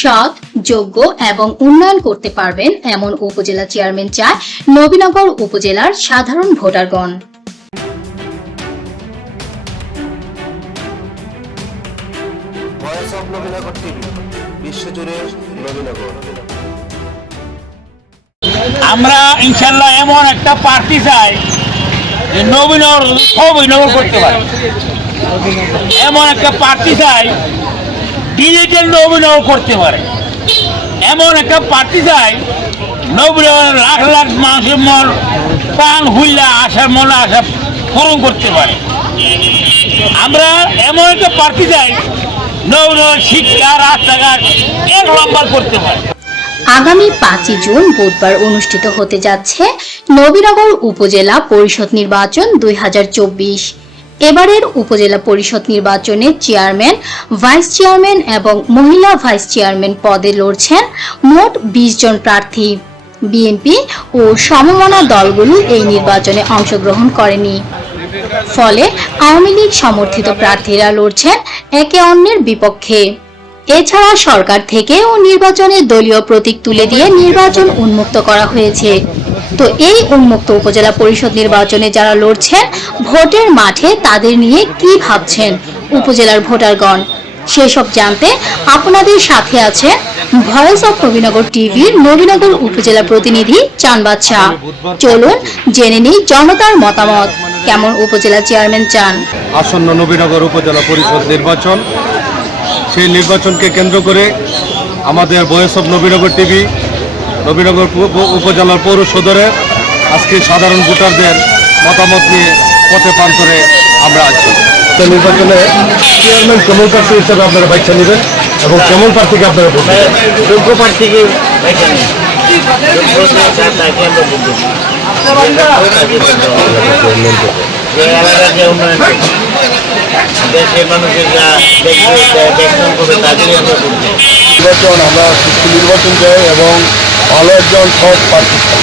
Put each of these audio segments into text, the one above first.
সৎ যোগ্য এবং উন্নয়ন করতে পারবেন এমন উপজেলা চেয়ারম্যান চায় নবীনগর উপজেলার সাধারণ ভোটারগণ। ভয়েস অফ নবীনগর টিভি বিশ্বজুড়ে নবীনগর। আমরা ইনশাল্লাহ এমন একটা পার্টি চাই যে নবীনগর সব নগর করতে পারে। এমন একটা পার্টি চাই ডিজিটাল নবীনগর করতে পারে। এমন একটা পার্টি চাই নবীনগর লাখ লাখ মানুষের মন, প্রাণ হুল্লা আশার মনে আশা পূরণ করতে পারে। আমরা এমন একটা পার্টি চাই নবীনগর শিক্ষা, রাস্তাঘাট এক নম্বর করতে পারে। আগামী পাঁচই জুন বুধবার অনুষ্ঠিত হতে যাচ্ছে নবীনগর উপজেলা পরিষদ নির্বাচন দুই হাজার চব্বিশ। এবারের উপজেলা পরিষদ নির্বাচনে চেয়ারম্যান, ভাইস চেয়ারম্যান এবং মহিলা ভাইস চেয়ারম্যান পদে লড়ছেন মোট বিশ জন প্রার্থী। বিএনপি ও সমমনা দলগুলি এই নির্বাচনে অংশগ্রহণ করেনি। ফলে আওয়ামী লীগ সমর্থিত প্রার্থীরা লড়ছেন একে অন্যের বিপক্ষে। এছাড়া সরকার থেকেও নির্বাচনে দলীয় প্রতীক তুলে দিয়ে নির্বাচন উন্মুক্ত করা হয়েছে। তো এই উন্মুক্ত উপজেলা পরিষদ নির্বাচনে যারা লড়ছেন, ভোটের মাঠে তাদের নিয়ে কি ভাবছেন উপজেলার ভোটারগণ? সেসব জানতে আপনাদের সাথে আছে ভয়েস অফ নবীনগর টিভির নবীনগর উপজেলা প্রতিনিধি চান বাদশাহ চলুন জেনে নিই জনতার মতামত। কেমন উপজেলা চেয়ারম্যান চান? আসন্ন নবীনগর উপজেলা পরিষদ নির্বাচন সেই নির্বাচনকে কেন্দ্র করে আমাদের বয়স অফ নবীনগর টিভি নবীনগর উপ- উপ- উপজেলার পৌর সদরে আজকে সাধারণ ভোটারদের মতামত নিয়ে পথে প্রান্তরে আমরা আছি। তো নির্বাচনে চেয়ারম্যান কেমন প্রার্থী হিসেবে আপনারা বাচ্চা নেবেন এবং কেমন প্রার্থীকে আপনারা ভোট দেবেন? যোগ্য প্রার্থীকে তাকে আমরা যে এলাকার যে উন্নয়ন করবে, দেশের মানুষের যা দেখবে দেখবেন করবে তাদেরই আমরা বলব নির্বাচন আমরা সুষ্ঠু নির্বাচন চাই এবং ভালো একজন সৎ প্রার্থী চাই।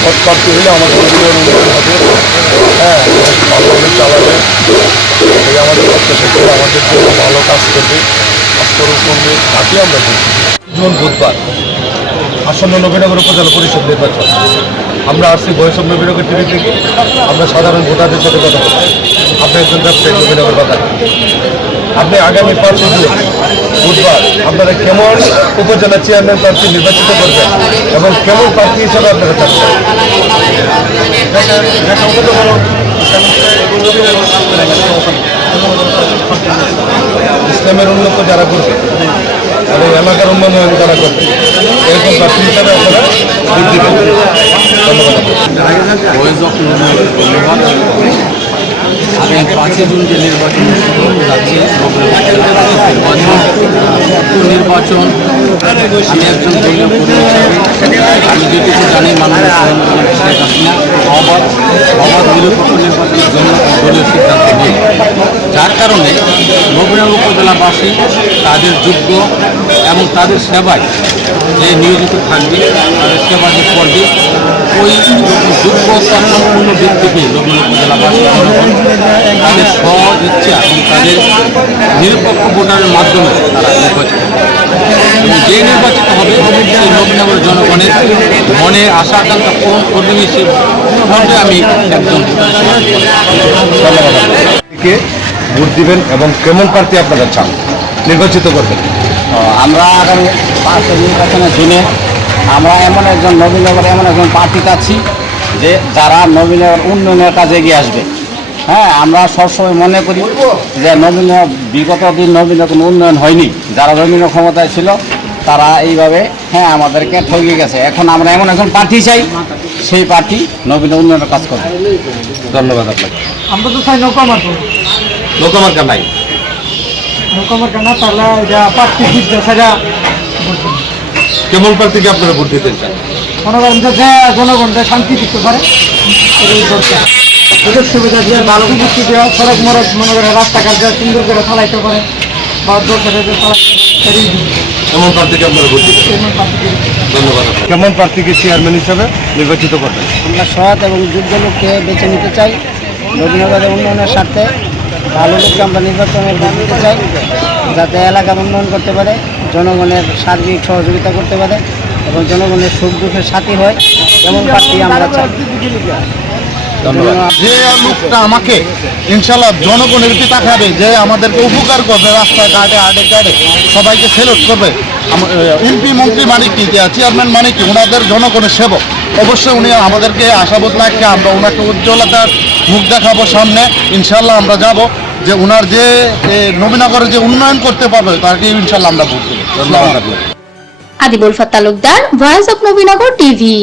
সৎ প্রার্থী হলে আমাদের অধিকার উন্নয়ন হবে। হ্যাঁ ভালোভাবে চালাবে। এই আমাদের প্রত্যাশা করে আমাদের জন্য ভালো কাজ করবে। কাজ করুক করবে তাকে আমরা দেখি জুন বুধবার। আসন্ন নবীনগর উপজেলা পরিষদ নির্বাচন। আমরা আসছি বয়স নবীনগর টিভি থেকে। আমরা সাধারণ ভোটারদের সাথে কথা বলছি। আপনি একজন ব্যবসায়ী নবীনগর বাজার। আপনি আগামী পাঁচ জুন বুধবার আপনারা কেমন উপজেলা চেয়ারম্যান প্রার্থী নির্বাচিত করবেন এবং কেমন প্রার্থী হিসাবে আপনারা চাচ্ছেন ইসলামের উন্নত যারা করবে এবং এলাকার উন্নয়ন যারা করবে এরকম প্রার্থী হিসাবে আপনারা ধন্যবাদ। আগামী পাঁচই জুন যে নির্বাচন যাচ্ছে নির্বাচন আমি একজন আমি যেটুকু জানি, মাননীয় অবাধ অবাধ নির্বাচনের জন্য দলীয় সিদ্ধান্ত যার কারণে নবীনগর উপজেলাবাসী তাদের যোগ্য এবং তাদের সেবায় যে নিয়োজিত থাকবে, তাদের সেবা যে করবে, ওই যোগ্যতা সম্পূর্ণ ব্যক্তিকে নবীনগর উপজেলাবাসী তাদের সহজ ইচ্ছা এবং তাদের নিরপেক্ষ ভোটারের মাধ্যমে তারা নির্বাচিত এবং যে নির্বাচিত হবে, সেই নবীনগর জনগণের মনে আশা, আকাঙ্ক্ষা পূরণ করবে সে আমি একজন কে ভোট দিবেন এবং কেমন প্রার্থী আপনারা চান? নির্বাচিত করবেন। আমরা আগামী পাঁচের নির্বাচনের দিনে আমরা এমন একজন নবীনগর এমন একজন প্রার্থী চাচ্ছি যে যারা নবীনগর উন্নয়নের কাজে এগিয়ে আসবে। হ্যাঁ আমরা সবসময় মনে করি যে নবীন বিগত দিন নবীন কোনো উন্নয়ন হয়নি। যারা নবীন ক্ষমতায় ছিল তারা এইভাবে হ্যাঁ আমাদেরকে ঠকিয়ে গেছে। এখন আমরা এমন একজন পার্টি চাই সেই পার্টি নবীন উন্নয়নের কাজ করবে। ধন্যবাদ আপনাকে। আমরা তো চাই নৌকা মারবো। লোকমার্কা নাই। নৌকা মার্কা না তাহলে এটা প্রার্থী সেটা কেমন প্রার্থীকে আপনারা ভোট দিতে চান মনে করেন যে যে শান্তি দিতে পারে সুযোগ সুবিধা দিয়ে ভালো কিছু দেওয়া সড়ক মরক মনে করে রাস্তাঘাট দিয়ে সুন্দর করে চালাইতে পারে বা দরকার যে। কেমন প্রার্থীকে আপনারা ভোট দিতে ধন্যবাদ কেমন প্রার্থীকে চেয়ারম্যান হিসাবে নির্বাচিত করবেন? আমরা সৎ এবং যোগ্য লোককে বেছে নিতে চাই নবীনগরের উন্নয়নের স্বার্থে। ভালো লোককে আমরা নির্বাচনে ভোট দিতে চাই, যাতে এলাকা উন্নয়ন করতে পারে, জনগণের সার্বিক সহযোগিতা করতে পারে এবং জনগণের সুখ দুঃখের সাথী হয় এমন প্রার্থী আমরা চাই। যে লোকটা আমাকে ইনশাল্লাহ জনগণের দিকে তাকাবে, যে আমাদেরকে উপকার করবে রাস্তায় ঘাটে, হাটে ঘাটে সবাইকে সেলুট করবে। এমপি মন্ত্রী মানে কি? চেয়ারম্যান মানে কি? ওনাদের জনগণের সেবক। অবশ্যই উনি আমাদেরকে আশাবোধ রাখে, আমরা ওনাকে উজ্জ্বলতার মুখ দেখাবো সামনে। ইনশাল্লাহ আমরা যাব। যে উনার যে নবীনগরে যে উন্নয়ন করতে পারবে, তাকে ইনশাল্লাহ আমরা ভোট দেবো। Adibul ফতালুকদার Talukdar voice of Nabinagar TV.